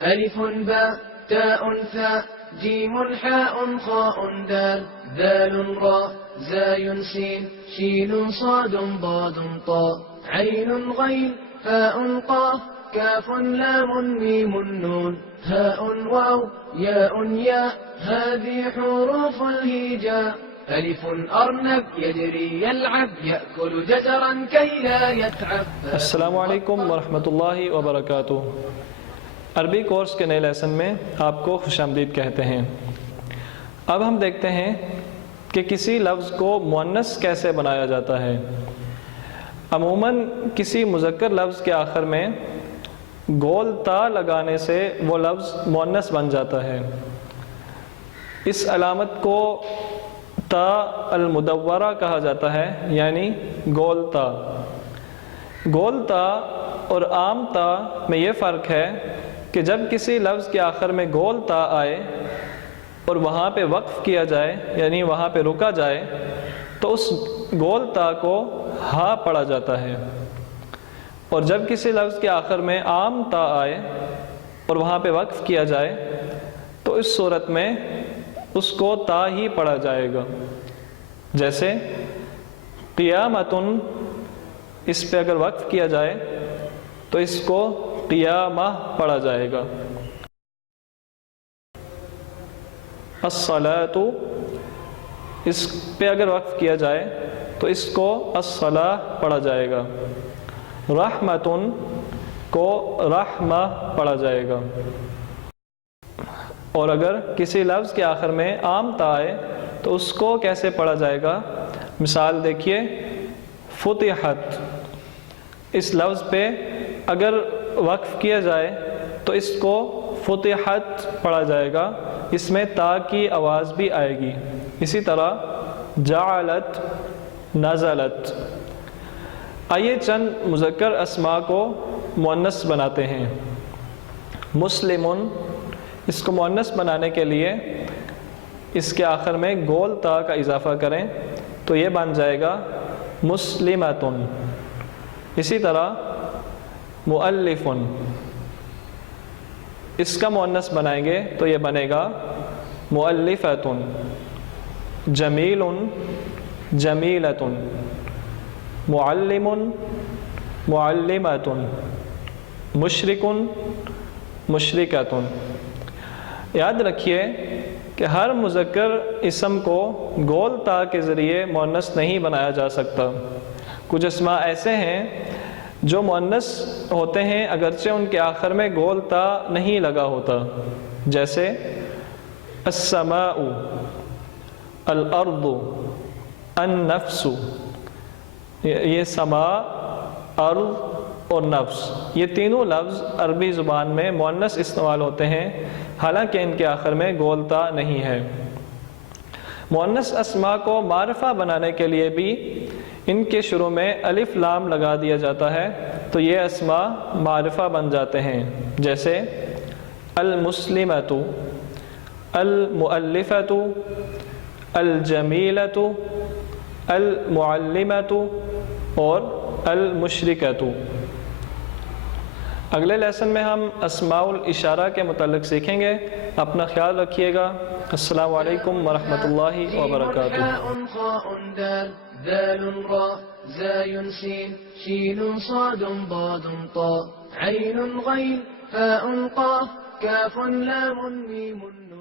ألف باء تاء ثاء جيم حاء خاء دال ذال راء زاي سين شين صاد ضاد طاء عين غين فاء قاف كاف لام ميم نون هاء واو ياء ياء هذه حروف الهجاء ألف أرنب يجري يلعب يأكل جزرا كي لا يتعب. السلام علیکم ورحمۃ اللہ وبرکاتہ. عربی کورس کے نئے لیسن میں آپ کو خوش آمدید کہتے ہیں. اب ہم دیکھتے ہیں کہ کسی لفظ کو مؤنث کیسے بنایا جاتا ہے. عموماً کسی مذکر لفظ کے آخر میں گول تا لگانے سے وہ لفظ مؤنث بن جاتا ہے. اس علامت کو تا المدورہ کہا جاتا ہے، یعنی گول تا. گول تا اور عام تا میں یہ فرق ہے کہ جب کسی لفظ کے آخر میں گول تا آئے اور وہاں پہ وقف کیا جائے، یعنی وہاں پہ رکا جائے، تو اس گول تا کو ہا پڑھا جاتا ہے. اور جب کسی لفظ کے آخر میں عام تا آئے اور وہاں پہ وقف کیا جائے تو اس صورت میں اس کو تا ہی پڑھا جائے گا. جیسے قیامتن، اس پہ اگر وقف کیا جائے تو اس کو قیامہ پڑھا جائے گا. الصلاۃ، اس پہ اگر وقف کیا جائے تو اس کو الصلاۃ پڑھا جائے گا. رحمتن کو رحمہ پڑھا جائے گا. اور اگر کسی لفظ کے آخر میں عام تا آئے تو اس کو کیسے پڑھا جائے گا؟ مثال دیکھیے، فتحت، اس لفظ پہ اگر وقف کیا جائے تو اس کو فتحت پڑھا جائے گا، اس میں تا کی آواز بھی آئے گی. اسی طرح جعلت، نزلت. آئیے چند مذکر اسماء کو مؤنث بناتے ہیں. مسلمن، اس کو مؤنث بنانے کے لیے اس کے آخر میں گول تا کا اضافہ کریں تو یہ بن جائے گا مسلمتن. اسی طرح مؤلفن، اس کا مؤنث بنائیں گے تو یہ بنے گا مؤلفتن. جمیل، جمیلتن. معلم، معلمتن. مشرکن، مشرکتن. یاد رکھیے کہ ہر مذکر اسم کو گول تا کے ذریعے مؤنث نہیں بنایا جا سکتا. کچھ اسماء ایسے ہیں جو مؤنث ہوتے ہیں اگرچہ ان کے آخر میں گول تا نہیں لگا ہوتا، جیسے السماء، الارض، النفس. یہ سماء، ارض اور نفس، یہ تینوں لفظ عربی زبان میں مؤنث استعمال ہوتے ہیں حالانکہ ان کے آخر میں گول تا نہیں ہے. مؤنث اسماء کو معرفہ بنانے کے لیے بھی ان کے شروع میں الف لام لگا دیا جاتا ہے تو یہ اسماء معرفہ بن جاتے ہیں. جیسے المسلمۃ، المؤلفۃ، الجمیلۃ، المعلمۃ اور المشرکۃ. اگلے لیسن میں ہم اسماء الاشارہ کے متعلق سیکھیں گے. اپنا خیال رکھیے گا. السلام علیکم ورحمۃ اللہ وبرکاتہ. ذال راء زاي سين شين صاد ضاد طاء عين غين فاء قاف كاف لام ميم نون.